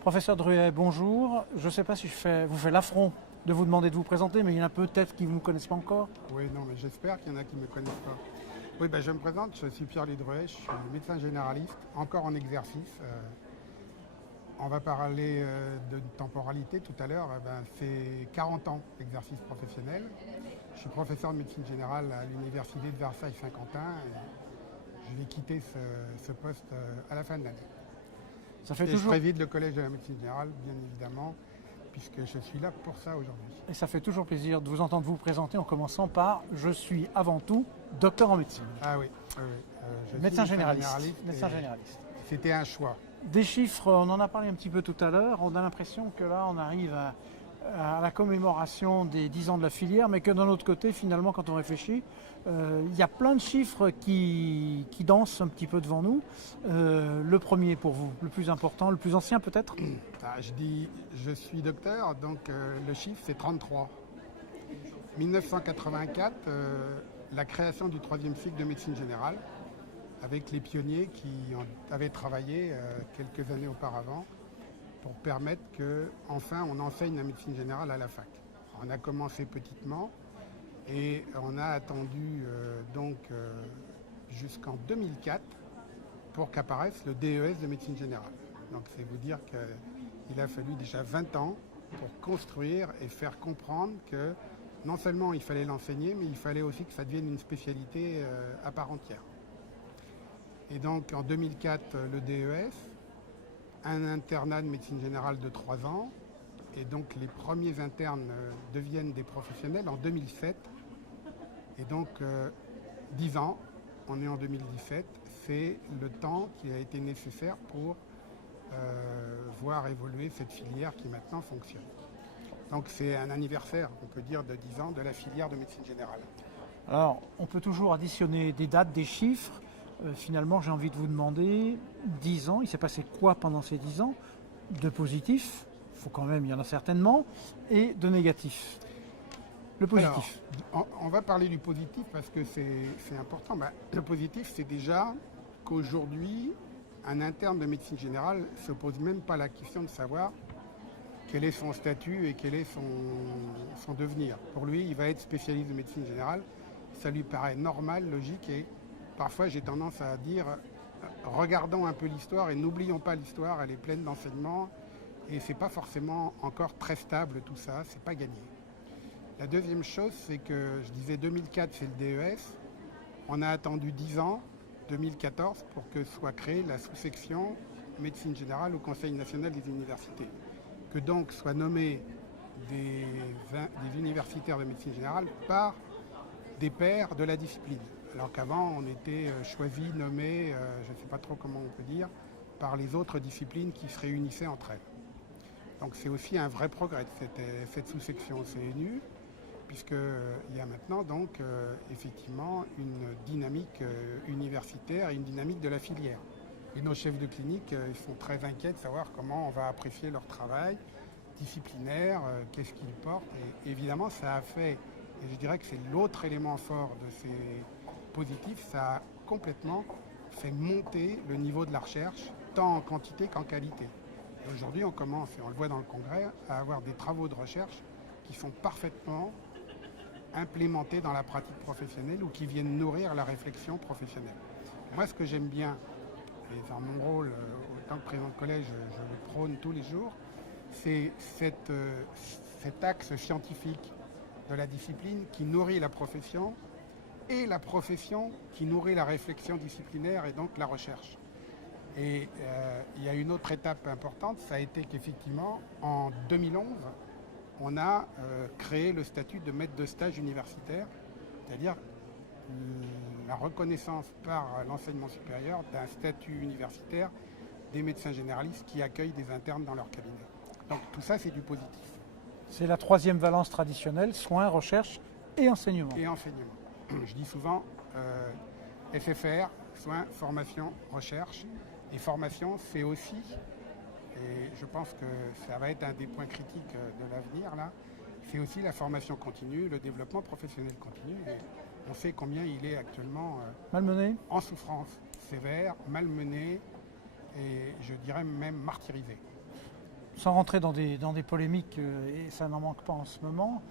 Professeur Druet, bonjour. Je ne sais pas si vous fais l'affront de vous demander de vous présenter, mais il y en a peut-être qui ne vous connaissent pas encore. Oui, non, mais j'espère qu'il y en a qui ne me connaissent pas. Oui, je me présente, je suis Pierre Druet, je suis médecin généraliste, encore en exercice. On va parler de temporalité tout à l'heure. C'est 40 ans d'exercice professionnel. Je suis professeur de médecine générale à l'université de Versailles-Saint-Quentin. Je vais quitter ce poste à la fin de l'année. Ça fait Et toujours... je prévide le collège de la médecine générale, bien évidemment, puisque je suis là pour ça aujourd'hui. Et ça fait toujours plaisir de vous entendre vous présenter en commençant par « Je suis avant tout docteur en médecine ». Ah oui, je suis Médecin généraliste. Médecin généraliste. C'était un choix. Des chiffres, on en a parlé un petit peu tout à l'heure. On a l'impression que là, on arrive à la commémoration des 10 ans de la filière, mais que d'un autre côté, finalement, quand on réfléchit, il y a plein de chiffres qui dansent un petit peu devant nous. Le premier pour vous, le plus important, le plus ancien peut-être? Je suis docteur, donc le chiffre c'est 33. 1984, la création du 3e cycle de médecine générale, avec les pionniers qui avaient travaillé quelques années auparavant pour permettre qu'enfin on enseigne la médecine générale à la fac. On a commencé petitement et on a attendu jusqu'en 2004 pour qu'apparaisse le DES de médecine générale. Donc c'est vous dire qu'il a fallu déjà 20 ans pour construire et faire comprendre que non seulement il fallait l'enseigner, mais il fallait aussi que ça devienne une spécialité à part entière. Et donc en 2004, le DES, un internat de médecine générale de 3 ans, et donc les premiers internes deviennent des professionnels en 2007. Et donc 10 ans, on est en 2017, c'est le temps qui a été nécessaire pour voir évoluer cette filière qui maintenant fonctionne. Donc c'est un anniversaire, on peut dire, de 10 ans de la filière de médecine générale. Alors, on peut toujours additionner des dates, des chiffres. Finalement, j'ai envie de vous demander, 10 ans, il s'est passé quoi pendant ces 10 ans? De positif, il faut quand même, il y en a certainement, et de négatif. Le positif. Alors, on va parler du positif parce que c'est important. Le positif, c'est déjà qu'aujourd'hui, un interne de médecine générale ne se pose même pas la question de savoir quel est son statut et quel est son devenir. Pour lui, il va être spécialiste de médecine générale. Ça lui paraît normal, logique, et parfois j'ai tendance à dire regardons un peu l'histoire et n'oublions pas l'histoire, elle est pleine d'enseignements et c'est pas forcément encore très stable tout ça, c'est pas gagné. La deuxième chose, c'est que je disais 2004 c'est le DES, on a attendu 10 ans, 2014, pour que soit créée la sous-section médecine générale au Conseil national des universités. Que donc soient nommés des universitaires de médecine générale par des pairs de la discipline. Alors qu'avant, on était choisi, nommé, je ne sais pas trop comment on peut dire, par les autres disciplines qui se réunissaient entre elles. Donc c'est aussi un vrai progrès cette sous-section CNU, puisqu'il y a maintenant donc effectivement une dynamique universitaire et une dynamique de la filière. Et nos chefs de clinique ils sont très inquiets de savoir comment on va apprécier leur travail disciplinaire, qu'est-ce qu'ils portent. Et évidemment, ça a fait, et je dirais que c'est l'autre élément fort de ces positifs, ça a complètement fait monter le niveau de la recherche, tant en quantité qu'en qualité. Et aujourd'hui, on commence, et on le voit dans le congrès, à avoir des travaux de recherche qui sont parfaitement implémentés dans la pratique professionnelle ou qui viennent nourrir la réflexion professionnelle. Moi, ce que j'aime bien, et dans mon rôle en tant que président de collège, je le prône tous les jours, c'est cet axe scientifique de la discipline qui nourrit la profession et la profession qui nourrit la réflexion disciplinaire et donc la recherche. Et il y a une autre étape importante, ça a été qu'effectivement, en 2011, on a créé le statut de maître de stage universitaire, c'est-à-dire la reconnaissance par l'enseignement supérieur d'un statut universitaire des médecins généralistes qui accueillent des internes dans leur cabinet. Donc tout ça, c'est du positif. C'est la troisième valence traditionnelle, soins, recherche et enseignement. Et enseignement. Je dis souvent FFR, soins, formation, recherche. Et formation, c'est aussi, et je pense que ça va être un des points critiques de l'avenir là, c'est aussi la formation continue, le développement professionnel continu. Et on sait combien il est actuellement malmené, en souffrance sévère, malmené et je dirais même martyrisé. sans rentrer dans des polémiques, et ça n'en manque pas en ce moment,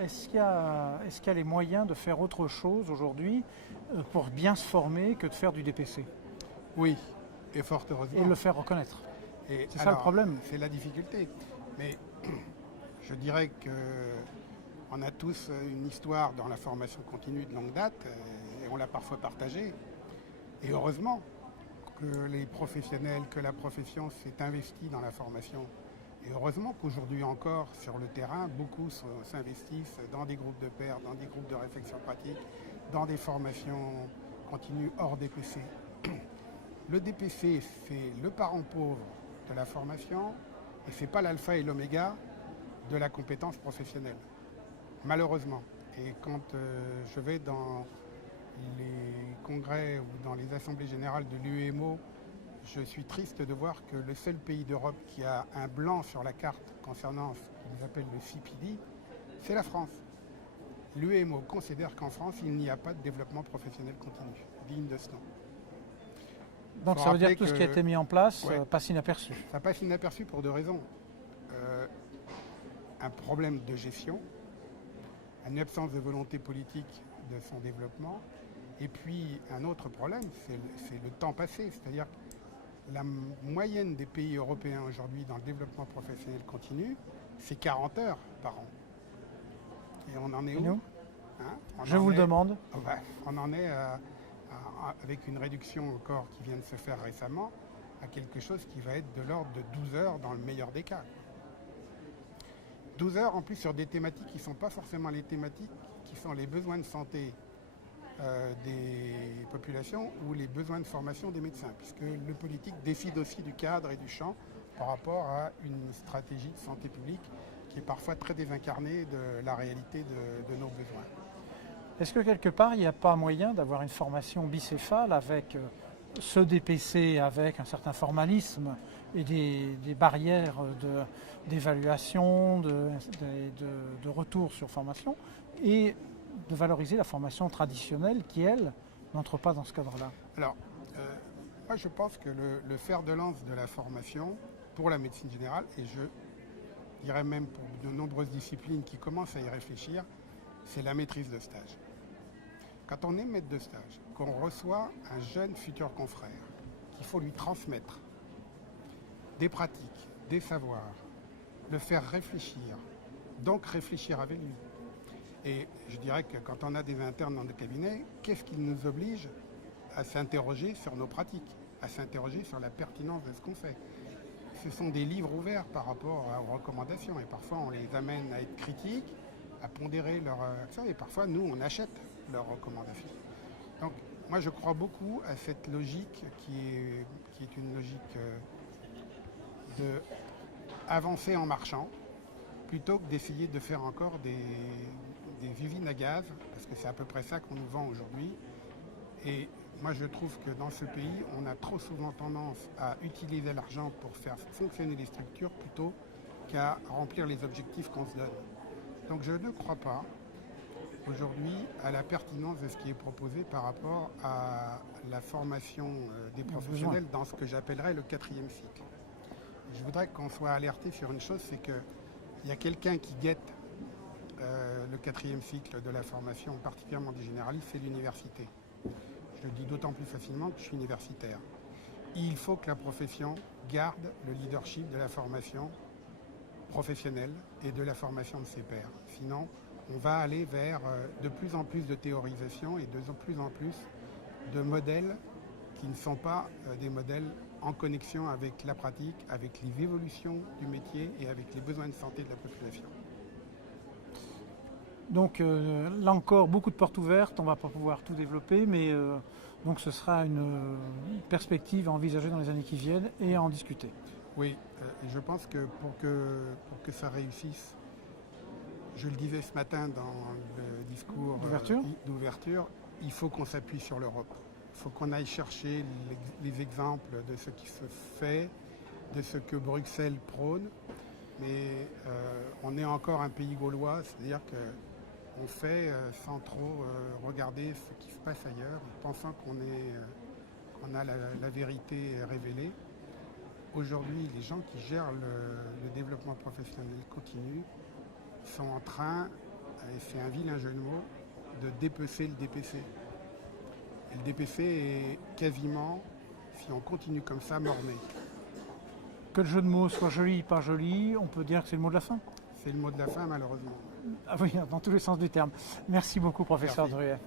est-ce qu'il y a les moyens de faire autre chose aujourd'hui pour bien se former que de faire du DPC Oui, et fort heureusement. et le faire reconnaître? Et C'est ça le problème. C'est la difficulté. Mais je dirais qu'on a tous une histoire dans la formation continue de longue date, et on l'a parfois partagée. Et heureusement que les professionnels, que la profession s'est investie dans la formation. Et heureusement qu'aujourd'hui encore, sur le terrain, beaucoup s'investissent dans des groupes de pairs, dans des groupes de réflexion pratique, dans des formations continues hors DPC. Le DPC, c'est le parent pauvre de la formation et c'est pas l'alpha et l'oméga de la compétence professionnelle, malheureusement. Et quand je vais dans les congrès ou dans les assemblées générales de l'UEMO, je suis triste de voir que le seul pays d'Europe qui a un blanc sur la carte concernant ce qu'ils appellent le CPD, c'est la France. L'UEMO considère qu'en France, il n'y a pas de développement professionnel continu, digne de ce nom. Donc ça veut dire que tout ce qui a été mis en place passe inaperçu. Ça passe inaperçu pour deux raisons. Un problème de gestion, une absence de volonté politique de son développement, et puis un autre problème, c'est le temps passé. C'est-à-dire que la moyenne des pays européens aujourd'hui dans le développement professionnel continu, c'est 40 heures par an. Et on en est où? Je vous le demande. On en est avec une réduction encore qui vient de se faire récemment, à quelque chose qui va être de l'ordre de 12 heures dans le meilleur des cas. 12 heures en plus sur des thématiques qui ne sont pas forcément les thématiques qui sont les besoins de santé des populations ou les besoins de formation des médecins, puisque le politique décide aussi du cadre et du champ par rapport à une stratégie de santé publique qui est parfois très désincarnée de la réalité de nos besoins. Est-ce que quelque part, il n'y a pas moyen d'avoir une formation bicéphale avec ce DPC, avec un certain formalisme et des barrières d'évaluation, de retour sur formation, et de valoriser la formation traditionnelle qui, elle, n'entre pas dans ce cadre-là? Alors, moi je pense que le fer de lance de la formation pour la médecine générale, et je dirais même pour de nombreuses disciplines qui commencent à y réfléchir, c'est la maîtrise de stage. Quand on est maître de stage, qu'on reçoit un jeune futur confrère, qu'il faut lui transmettre des pratiques, des savoirs, le faire réfléchir, donc réfléchir avec lui. Et je dirais que quand on a des internes dans des cabinets, qu'est-ce qui nous oblige à s'interroger sur nos pratiques, à s'interroger sur la pertinence de ce qu'on fait? Ce sont des livres ouverts par rapport aux recommandations et parfois on les amène à être critiques, à pondérer leur action et parfois nous on achète leurs recommandations. Donc moi je crois beaucoup à cette logique qui est une logique de avancer en marchant plutôt que d'essayer de faire encore des usines à gaz, parce que c'est à peu près ça qu'on nous vend aujourd'hui. Et moi je trouve que dans ce pays, on a trop souvent tendance à utiliser l'argent pour faire fonctionner les structures plutôt qu'à remplir les objectifs qu'on se donne. Donc je ne crois pas aujourd'hui à la pertinence de ce qui est proposé par rapport à la formation des professionnels dans ce que j'appellerais le 4e cycle. Je voudrais qu'on soit alerté sur une chose, c'est qu'il y a quelqu'un qui guette le 4e cycle de la formation, particulièrement des généralistes, c'est l'université. Je le dis d'autant plus facilement que je suis universitaire. Il faut que la profession garde le leadership de la formation professionnelle et de la formation de ses pairs. Sinon, on va aller vers de plus en plus de théorisation et de plus en plus de modèles qui ne sont pas des modèles en connexion avec la pratique, avec les évolutions du métier et avec les besoins de santé de la population. Donc là encore, beaucoup de portes ouvertes, on ne va pas pouvoir tout développer, mais donc ce sera une perspective à envisager dans les années qui viennent et à en discuter. Oui, et je pense que pour que ça réussisse, je le disais ce matin dans le discours d'ouverture, il faut qu'on s'appuie sur l'Europe. Il faut qu'on aille chercher les exemples de ce qui se fait, de ce que Bruxelles prône, mais on est encore un pays gaulois, c'est-à-dire qu'on fait sans trop regarder ce qui se passe ailleurs, pensant qu'on a la vérité révélée. aujourd'hui, les gens qui gèrent le développement professionnel continu sont en train, et c'est un vilain jeu de mots, de dépecer le DPC. Et le DPC est quasiment, si on continue comme ça, mort-né. Que le jeu de mots soit joli, pas joli, on peut dire que c'est le mot de la fin. C'est le mot de la fin, malheureusement. Ah oui, dans tous les sens du terme. Merci beaucoup, professeur Merci. Druet.